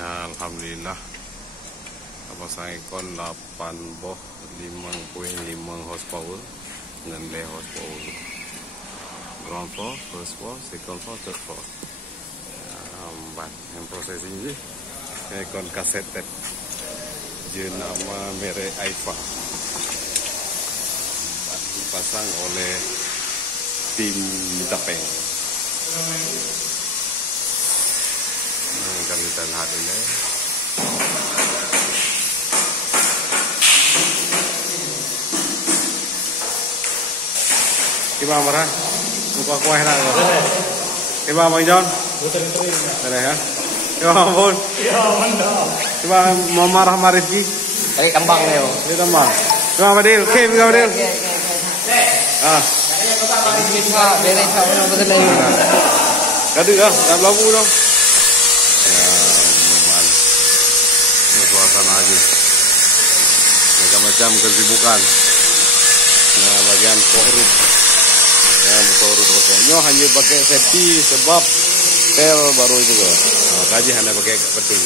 Ya, alhamdulillah. Pasang ikon 8 boh 5.5 horsepower dengan 2 horsepower. Ground floor, first floor, second floor, third floor. Yang proses ini ikon kasetet jenama merek Aifa dipasang oleh tim Tapeng. Kami kita lihat ini. Gimana marah? Buka kuah nak? Gimana Bang John? Ada ya? Ya ampun. Ya mantap. Gimana mau marah Rizky? Dari kembang Leo. Dari kembang. Gimana Fadil? Gimana Fadil? Ah. Ini cuma beres sama yang betul lagi. Kadu dah, dah lampu dah. Ya, man. Ini suasana lagi. Macam-macam kesibukan. Nah, bagian korup. Ya, korup pakainya hanya pakai safety sebab pel baru itu kan. Nah, kaji hanya pakai peti.